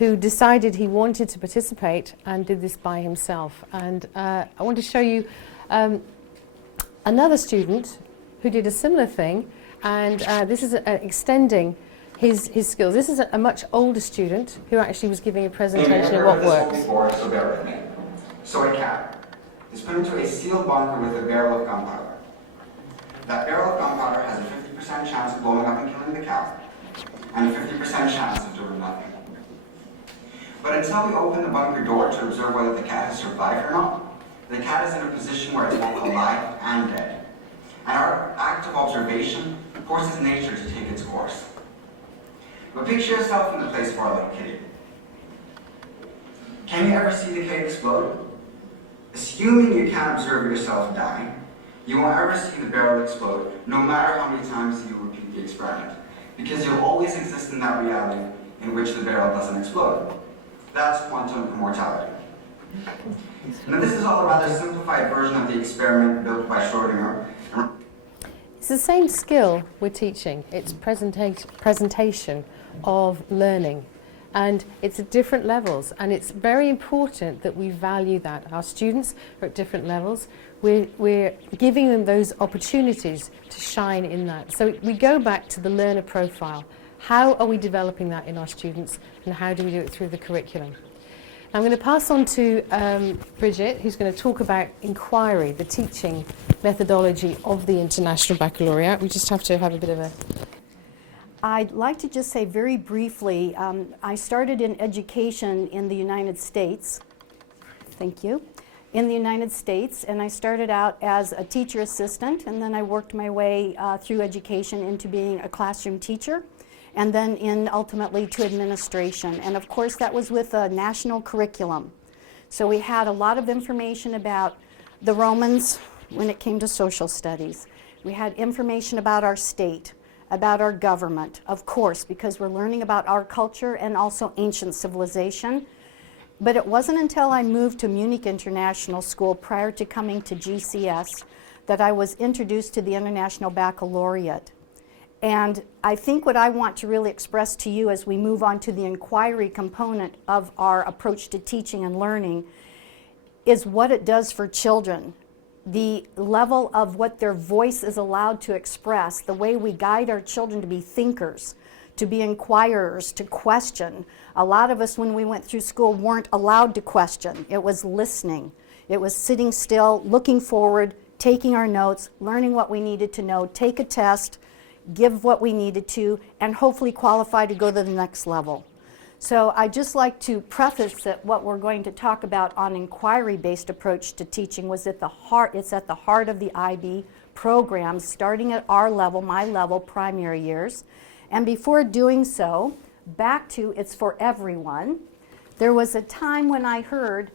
who decided he wanted to participate and did this by himself. And I want to show you another student who did a similar thing, and this is extending his skills. This is a much older student who actually was giving a presentation of what works. Before, so bear with me. So a cap is put into a sealed bunker with a barrel of gunpowder. That barrel of gunpowder has a 50% chance of blowing up and killing the cap, and a 50% chance of doing nothing. But until we open the bunker door to observe whether the cat has survived or not, the cat is in a position where it's both alive and dead. And our act of observation forces nature to take its course. But picture yourself in the place of our little kitty. Can you ever see the kitty explode? Assuming you can't observe yourself dying, you won't ever see the barrel explode, no matter how many times you repeat the experiment, because you'll always exist in that reality in which the barrel doesn't explode. That's quantum immortality. Now this is all a rather simplified version of the experiment built by Schrödinger. It's the same skill we're teaching. It's presentation of learning. And it's at different levels, and it's very important that we value that. Our students are at different levels. We're giving them those opportunities to shine in that. So we go back to the learner profile. How are we developing that in our students, and how do we do it through the curriculum? I'm going to pass on to Bridget, who's going to talk about inquiry, the teaching methodology of the International Baccalaureate. We just have to have a bit of a... I'd like to just say very briefly, I started in education in the United States. Thank you. In the United States, and I started out as a teacher assistant, and then I worked my way through education into being a classroom teacher, and then ultimately to administration. And of course that was with a national curriculum. So we had a lot of information about the Romans when it came to social studies. We had information about our state, about our government, of course, because we're learning about our culture and also ancient civilization. But it wasn't until I moved to Munich International School prior to coming to GCS that I was introduced to the International Baccalaureate. And I think what I want to really express to you as we move on to the inquiry component of our approach to teaching and learning is what it does for children. The level of what their voice is allowed to express, the way we guide our children to be thinkers, to be inquirers, to question. A lot of us when we went through school weren't allowed to question. It was listening. It was sitting still, looking forward, taking our notes, learning what we needed to know, take a test, give what we needed to, and hopefully qualify to go to the next level. So I'd just like to preface that what we're going to talk about on inquiry-based approach to teaching was at the heart, it's at the heart of the IB program, starting at our level, my level, primary years. And before doing so, back to it's for everyone, there was a time when I heard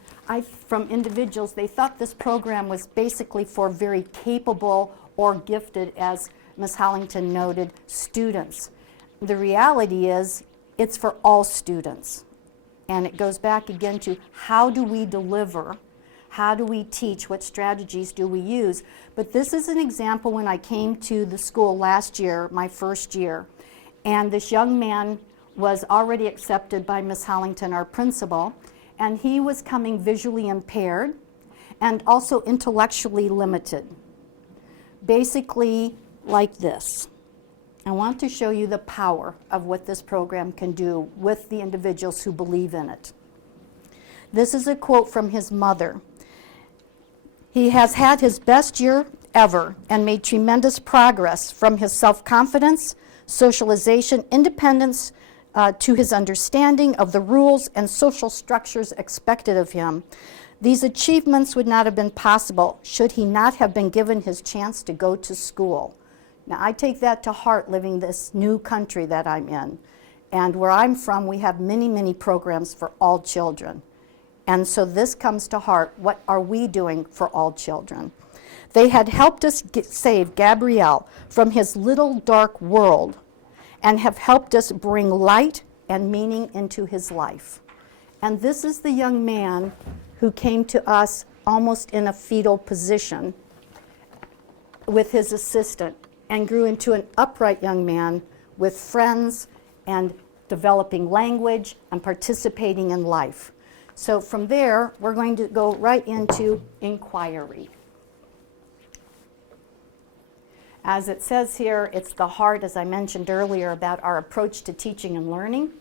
from individuals, they thought this program was basically for very capable or gifted, as Ms. Hollington noted, students. The reality is it's for all students. And it goes back again to how do we deliver? How do we teach? What strategies do we use? But this is an example when I came to the school last year, my first year, and this young man was already accepted by Ms. Hollington, our principal, and he was coming visually impaired and also intellectually limited. Basically, like this. I want to show you the power of what this program can do with the individuals who believe in it. This is a quote from his mother. He has had his best year ever and made tremendous progress from his self-confidence, socialization, independence, to his understanding of the rules and social structures expected of him. These achievements would not have been possible should he not have been given his chance to go to school. Now, I take that to heart living this new country that I'm in. And where I'm from, we have many, many programs for all children. And so this comes to heart. What are we doing for all children? They had helped us save Gabriel from his little dark world and have helped us bring light and meaning into his life. And this is the young man who came to us almost in a fetal position with his assistant and grew into an upright young man with friends and developing language, and participating in life. So from there, we're going to go right into inquiry. As it says here, it's the heart, as I mentioned earlier, about our approach to teaching and learning.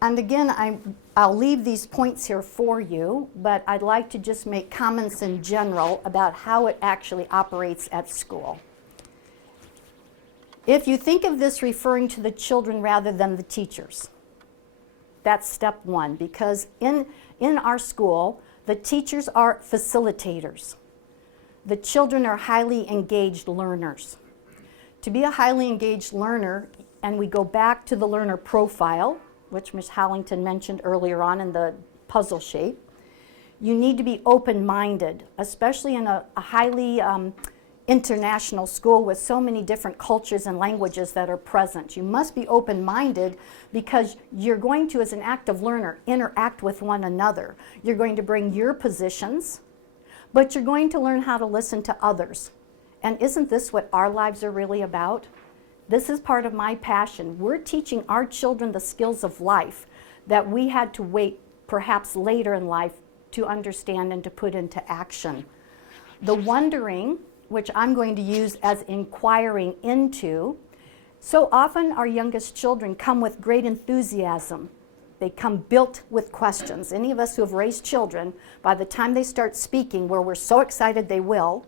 And again, I'll leave these points here for you, but I'd like to just make comments in general about how it actually operates at school. If you think of this referring to the children rather than the teachers, that's step one, because in our school, the teachers are facilitators. The children are highly engaged learners. To be a highly engaged learner, and we go back to the learner profile, which Ms. Hollington mentioned earlier on in the puzzle shape, you need to be open-minded, especially in a highly international school with so many different cultures and languages that are present. You must be open-minded because you're going to, as an active learner, interact with one another. You're going to bring your positions, but you're going to learn how to listen to others. And isn't this what our lives are really about? This is part of my passion. We're teaching our children the skills of life that we had to wait perhaps later in life to understand and to put into action. The wondering, which I'm going to use as inquiring into, so often our youngest children come with great enthusiasm. They come built with questions. Any of us who have raised children, by the time they start speaking, where we're so excited they will,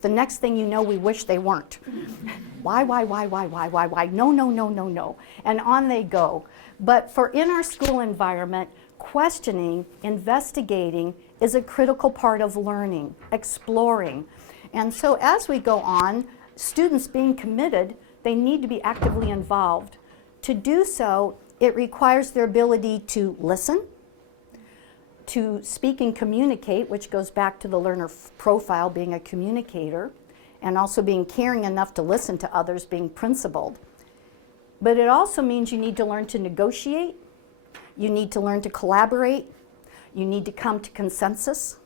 the next thing you know, we wish they weren't. Why? No. And on they go. But for in our school environment, questioning, investigating is a critical part of learning, exploring. And so as we go on, students being committed, they need to be actively involved. To do so, it requires their ability to listen, to speak and communicate, which goes back to the learner profile, being a communicator, and also being caring enough to listen to others, being principled. But it also means you need to learn to negotiate, you need to learn to collaborate, you need to come to consensus.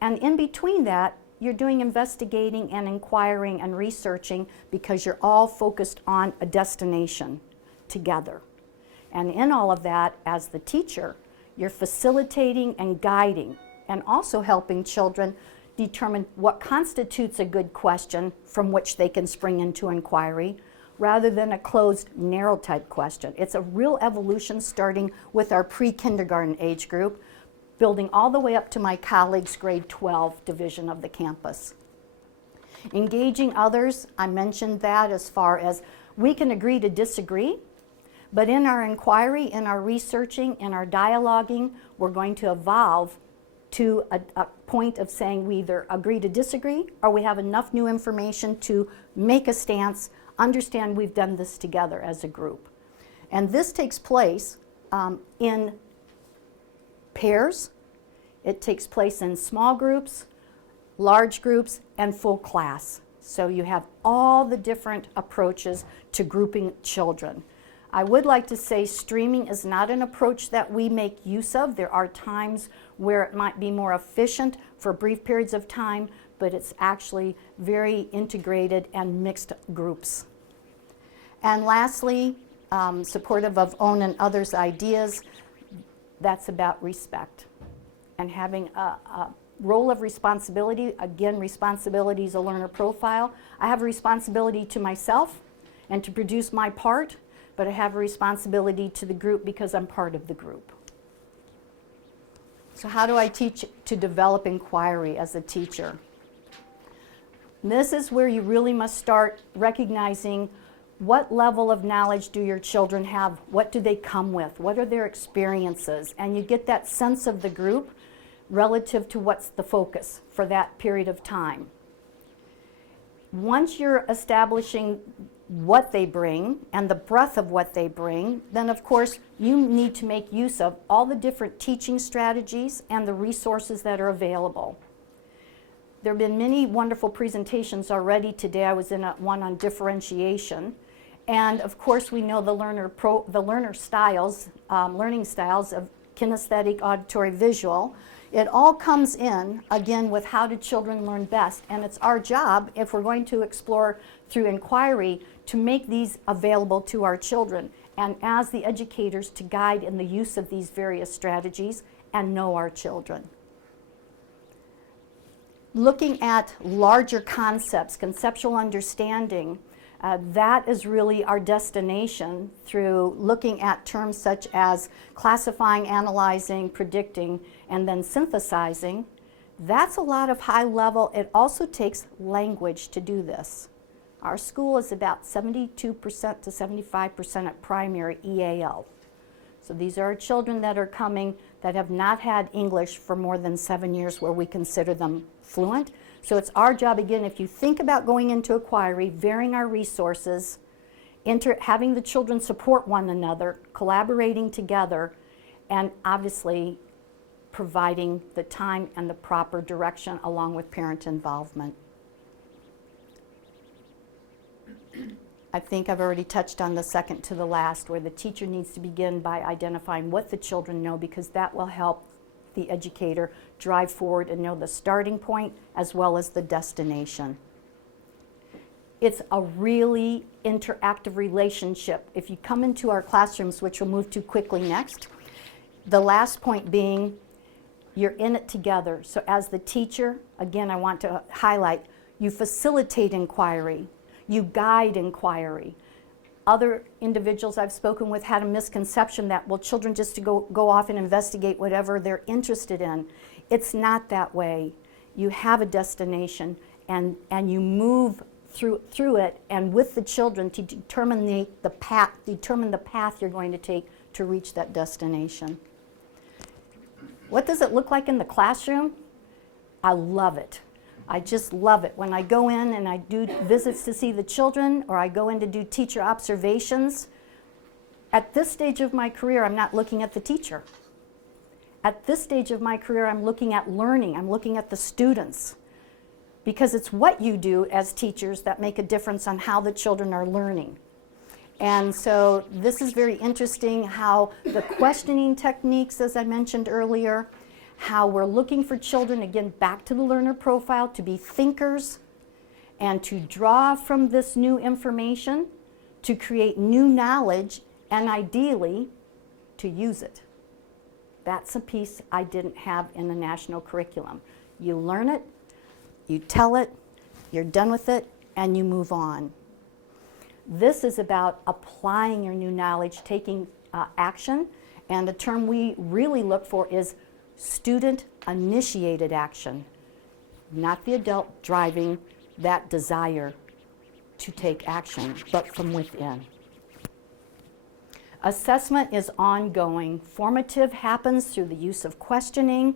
And in between that, you're doing investigating and inquiring and researching because you're all focused on a destination together. And in all of that, as the teacher, you're facilitating and guiding and also helping children determine what constitutes a good question from which they can spring into inquiry rather than a closed, narrow type question. It's a real evolution starting with our pre-kindergarten age group, building all the way up to my colleagues' grade 12 division of the campus. Engaging others, I mentioned that as far as we can agree to disagree, but in our inquiry, in our researching, in our dialoguing, we're going to evolve to a point of saying we either agree to disagree or we have enough new information to make a stance, understand we've done this together as a group. And this takes place in pairs, it takes place in small groups, large groups, and full class. So you have all the different approaches to grouping children. I would like to say streaming is not an approach that we make use of. There are times where it might be more efficient for brief periods of time, but it's actually very integrated and mixed groups. And lastly, supportive of own and others' ideas, that's about respect and having a role of responsibility. Again, responsibility is a learner profile. I have a responsibility to myself and to produce my part, but I have a responsibility to the group because I'm part of the group. So how do I teach to develop inquiry as a teacher? This is where you really must start recognizing what level of knowledge do your children have? What do they come with? What are their experiences? And you get that sense of the group relative to what's the focus for that period of time. Once you're establishing what they bring and the breadth of what they bring, then of course you need to make use of all the different teaching strategies and the resources that are available. There have been many wonderful presentations already today. I was in one on differentiation. And of course we know the learning styles of kinesthetic, auditory, visual. It all comes in, again, with how do children learn best. And it's our job, if we're going to explore through inquiry, to make these available to our children. and as the educators to guide in the use of these various strategies and know our children. Looking at larger concepts, conceptual understanding, that is really our destination through looking at terms such as classifying, analyzing, predicting, and then synthesizing. That's a lot of high level. It also takes language to do this. Our school is about 72% to 75% at primary EAL. So these are children that are coming that have not had English for more than 7 years where we consider them fluent. So it's our job, again, if you think about going into a query, varying our resources, having the children support one another, collaborating together, and obviously providing the time and the proper direction along with parent involvement. I think I've already touched on the second to the last, where the teacher needs to begin by identifying what the children know, because that will help the educator drive forward and know the starting point as well as the destination. It's a really interactive relationship. If you come into our classrooms, which we'll move to quickly next, the last point being you're in it together. So as the teacher, again, I want to highlight, you facilitate inquiry, you guide inquiry. Other individuals I've spoken with had a misconception that, well, children just to go off and investigate whatever they're interested in. It's not that way. You have a destination, and you move through it, and with the children to determine the path you're going to take to reach that destination. What does it look like in the classroom? I love it. I just love it. When I go in and I do visits to see the children, or I go in to do teacher observations, at this stage of my career, I'm not looking at the teacher. At this stage of my career, I'm looking at learning. I'm looking at the students. Because it's what you do as teachers that make a difference on how the children are learning. And so this is very interesting how the questioning techniques, as I mentioned earlier, how we're looking for children, again, back to the learner profile, to be thinkers and to draw from this new information to create new knowledge and ideally to use it. That's a piece I didn't have in the national curriculum. You learn it, you tell it, you're done with it, and you move on. This is about applying your new knowledge, taking action, and the term we really look for is student-initiated action, not the adult driving that desire to take action, but from within. Assessment is ongoing. Formative happens through the use of questioning,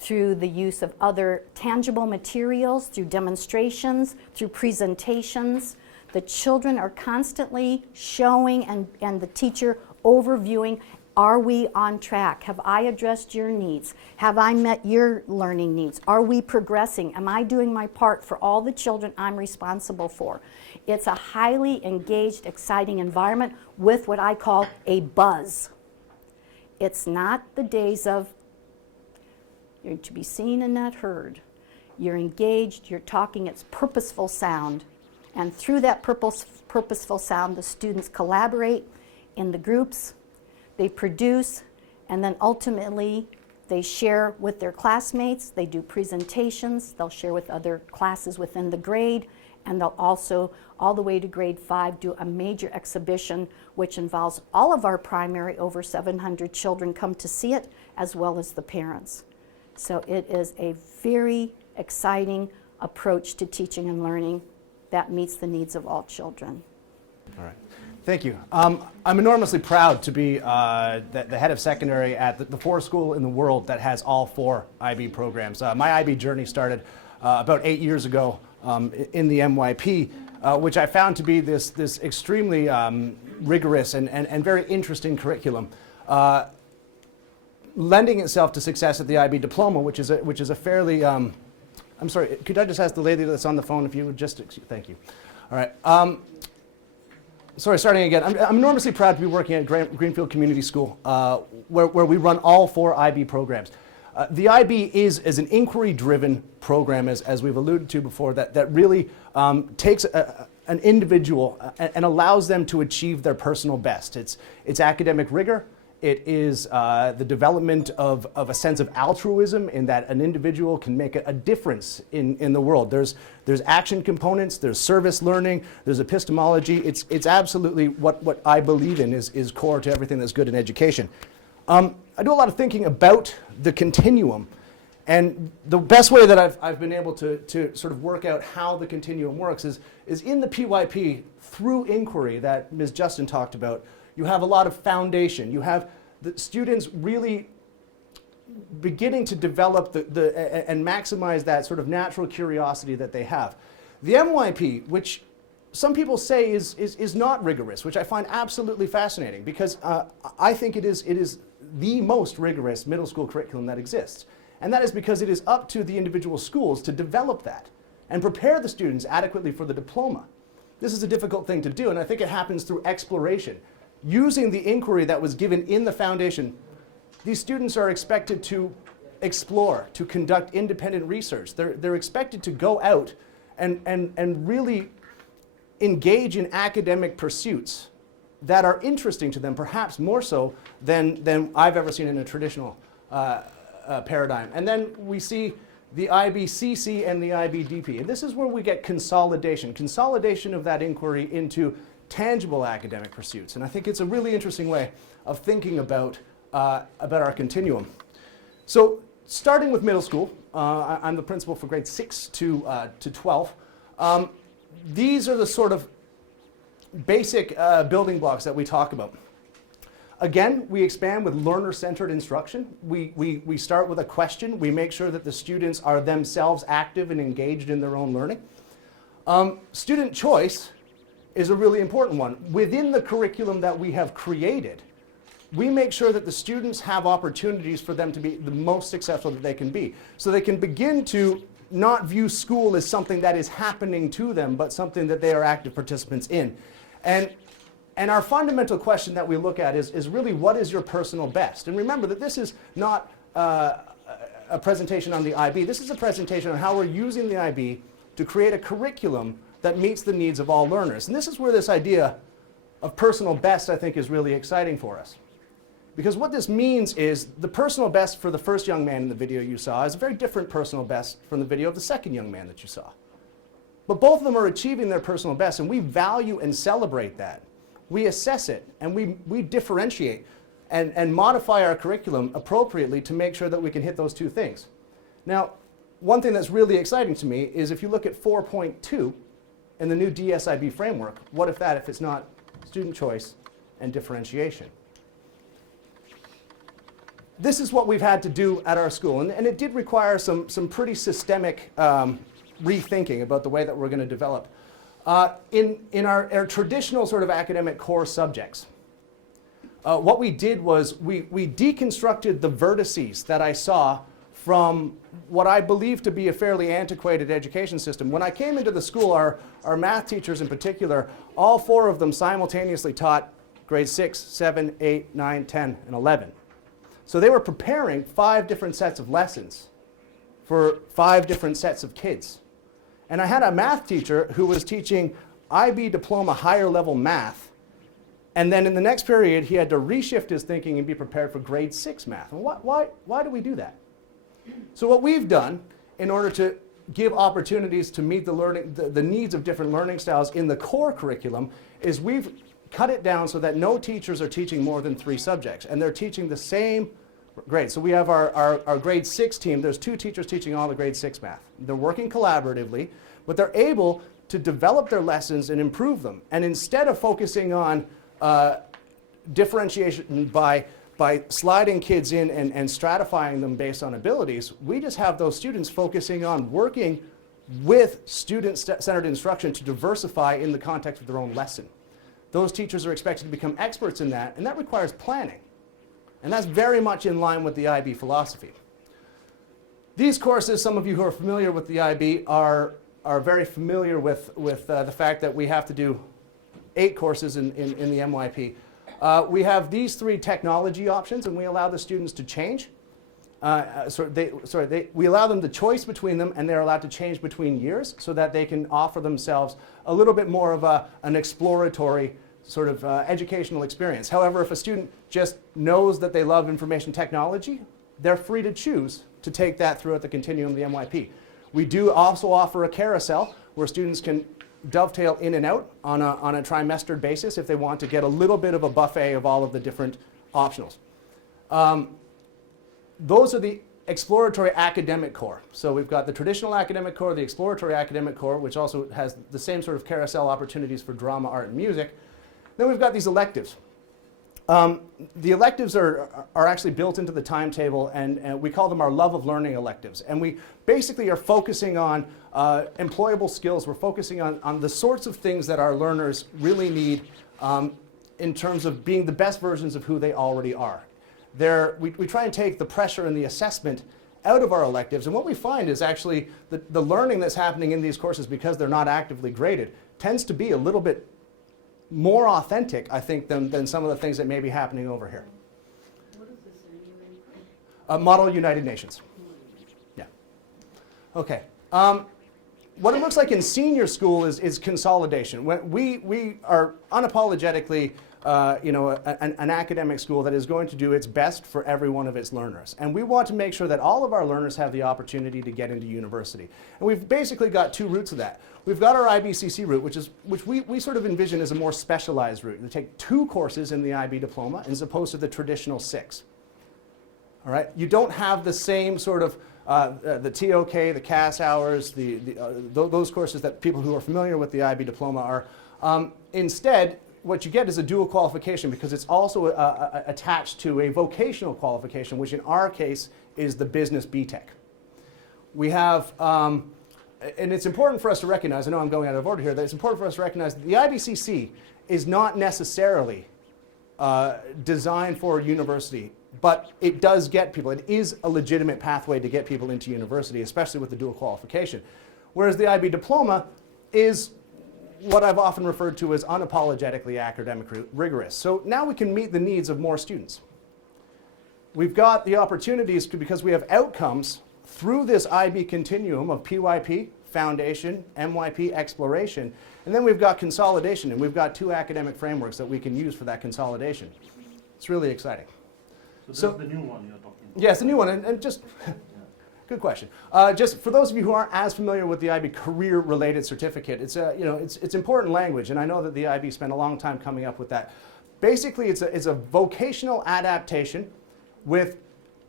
through the use of other tangible materials, through demonstrations, through presentations. The children are constantly showing and the teacher overviewing, are we on track? Have I addressed your needs? Have I met your learning needs? Are we progressing? Am I doing my part for all the children I'm responsible for? It's a highly engaged, exciting environment with what I call a buzz. It's not the days of you're to be seen and not heard. You're engaged, you're talking, it's purposeful sound. And through that purposeful sound, the students collaborate in the groups, they produce, and then ultimately they share with their classmates, they do presentations, they'll share with other classes within the grade, and they'll also, all the way to grade 5, do a major exhibition which involves all of our primary, over 700 children come to see it, as well as the parents. So it is a very exciting approach to teaching and learning that meets the needs of all children. All right. Thank you. I'm enormously proud to be the head of secondary at the 4th school in the world that has all 4 IB programs. My IB journey started about 8 years ago in the MYP, which I found to be this extremely rigorous and very interesting curriculum, lending itself to success at the IB diploma, which is a fairly, I'm sorry, could I just ask the lady that's on the phone if you would just, thank you. All right. Sorry, starting again. I'm enormously proud to be working at Greenfield Community School, where we run all 4 IB programs. The IB is an inquiry-driven program, as we've alluded to before, that really takes an individual and allows them to achieve their personal best. It's academic rigor. It is the development of a sense of altruism in that an individual can make a difference in the world. There's action components, there's service learning, there's epistemology. It's absolutely what I believe in is core to everything that's good in education. I do a lot of thinking about the continuum, and the best way that I've been able to sort of work out how the continuum works is in the PYP through inquiry that Ms. Justin talked about. You have a lot of foundation. You have the students really beginning to develop and maximize that sort of natural curiosity that they have. The MYP, which some people say is not rigorous, which I find absolutely fascinating because I think it is the most rigorous middle school curriculum that exists. And that is because it is up to the individual schools to develop that and prepare the students adequately for the diploma. This is a difficult thing to do, and I think it happens through exploration. Using the inquiry that was given in the foundation, these students are expected to explore, to conduct independent research. They're expected to go out and really engage in academic pursuits that are interesting to them, perhaps more so than I've ever seen in a traditional paradigm. And then we see the IBCC and the IBDP. And this is where we get consolidation of that inquiry into tangible academic pursuits. And I think it's a really interesting way of thinking about our continuum. So starting with middle school, I'm the principal for grades 6 to 12. These are the sort of basic building blocks that we talk about. Again, we expand with learner-centered instruction. We start with a question. We make sure that the students are themselves active and engaged in their own learning. Student choice is a really important one. Within the curriculum that we have created, we make sure that the students have opportunities for them to be the most successful that they can be. So they can begin to not view school as something that is happening to them, but something that they are active participants in. And our fundamental question that we look at is really, what is your personal best? And remember that this is not a presentation on the IB. This is a presentation on how we're using the IB to create a curriculum that meets the needs of all learners. And this is where this idea of personal best, I think, is really exciting for us. Because what this means is the personal best for the first young man in the video you saw is a very different personal best from the video of the second young man that you saw. But both of them are achieving their personal best, and we value and celebrate that. We assess it, and we differentiate and modify our curriculum appropriately to make sure that we can hit those two things. Now, one thing that's really exciting to me is if you look at 4.2 in the new DSIB framework, what if it's not student choice and differentiation? This is what we've had to do at our school, and it did require some pretty systemic rethinking about the way that we're going to develop. In our traditional sort of academic core subjects, what we did was we deconstructed the vertices that I saw from what I believe to be a fairly antiquated education system. When I came into the school, our math teachers in particular, all four of them simultaneously taught grades 6, 7, 8, 9, 10, and 11. So they were preparing 5 different sets of lessons for 5 different sets of kids. And I had a math teacher who was teaching IB diploma higher level math, and then in the next period he had to reshift his thinking and be prepared for grade 6 math. And why do we do that? So what we've done in order to give opportunities to meet the needs of different learning styles in the core curriculum is we've cut it down so that no teachers are teaching more than 3 subjects, and they're teaching the same grade. So we have our grade 6 team. There's 2 teachers teaching all the grade 6 math. They're working collaboratively, but they're able to develop their lessons and improve them. And instead of focusing on differentiation by sliding kids in and stratifying them based on abilities, we just have those students focusing on working with student-centered instruction to diversify in the context of their own lesson. Those teachers are expected to become experts in that, and that requires planning. And that's very much in line with the IB philosophy. These courses, some of you who are familiar with the IB are very familiar with the fact that we have to do 8 courses in the MYP. We have these 3 technology options, and we allow the students to change. we allow them the choice between them, and they're allowed to change between years so that they can offer themselves a little bit more of an exploratory sort of educational experience. However, if a student just knows that they love information technology, they're free to choose to take that throughout the continuum of the MYP. We do also offer a carousel where students can dovetail in and out on a trimester basis if they want to get a little bit of a buffet of all of the different optionals. Those are the exploratory academic core. So we've got the traditional academic core, the exploratory academic core, which also has the same sort of carousel opportunities for drama, art, and music. Then we've got these electives. The electives are actually built into the timetable, and we call them our love of learning electives. And we basically are focusing on employable skills. We're focusing on the sorts of things that our learners really need in terms of being the best versions of who they already are. We try and take the pressure and the assessment out of our electives, and what we find is actually the learning that's happening in these courses, because they're not actively graded, tends to be a little bit more authentic, I think, than some of the things that may be happening over here. What is this anyway? Model United Nations. Yeah. Okay. What it looks like in senior school is consolidation. When we are unapologetically an academic school that is going to do its best for every one of its learners. And we want to make sure that all of our learners have the opportunity to get into university. And we've basically got two routes of that. We've got our IBCC route, which we sort of envision as a more specialized route. You take 2 courses in the IB diploma as opposed to the traditional 6. All right? You don't have the same sort of the TOK, the CAS hours, those courses that people who are familiar with the IB diploma are. Instead, what you get is a dual qualification, because it's also attached to a vocational qualification, which in our case is the business BTEC. We have, and it's important for us to recognize, I know I'm going out of order here, that it's important for us to recognize that the IBCC is not necessarily designed for university, but it does get people. It is a legitimate pathway to get people into university, especially with the dual qualification. Whereas the IB diploma is what I've often referred to as unapologetically academic rigorous. So now we can meet the needs of more students. We've got the opportunities because we have outcomes through this IB continuum of PYP, foundation, MYP, exploration, and then we've got consolidation, and we've got 2 academic frameworks that we can use for that consolidation. It's really exciting. So that's the new one you're talking about? Yes, the new one, and just good question. Just for those of you who aren't as familiar with the IB career-related certificate, it's important language, and I know that the IB spent a long time coming up with that. Basically, it's a vocational adaptation with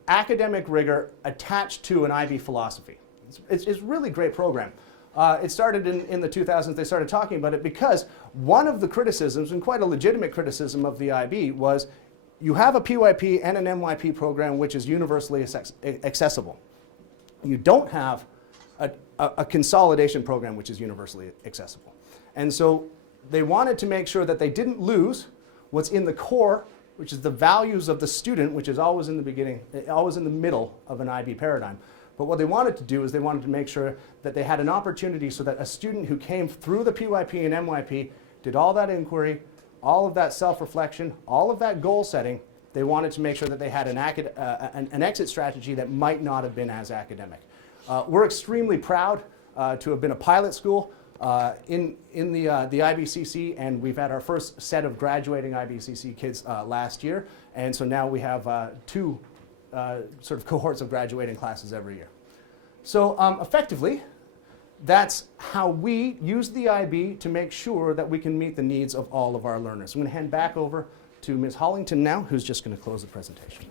academic rigor attached to an IB philosophy. It's a really great program. It started in the 2000s. They started talking about it because one of the criticisms, and quite a legitimate criticism of the IB, was you have a PYP and an MYP program which is universally accessible. You don't have a consolidation program which is universally accessible. And so they wanted to make sure that they didn't lose what's in the core, which is the values of the student, which is always in the beginning, always in the middle of an IB paradigm. But what they wanted to do is they wanted to make sure that they had an opportunity so that a student who came through the PYP and MYP did all that inquiry, all of that self-reflection, all of that goal setting. They wanted to make sure that they had an exit strategy that might not have been as academic. We're extremely proud to have been a pilot school in the IBCC, and we've had our first set of graduating IBCC kids last year, and so now we have 2 sort of cohorts of graduating classes every year. So effectively, that's how we use the IB to make sure that we can meet the needs of all of our learners. I'm going to hand back over to Ms. Hollington now, who's just going to close the presentation.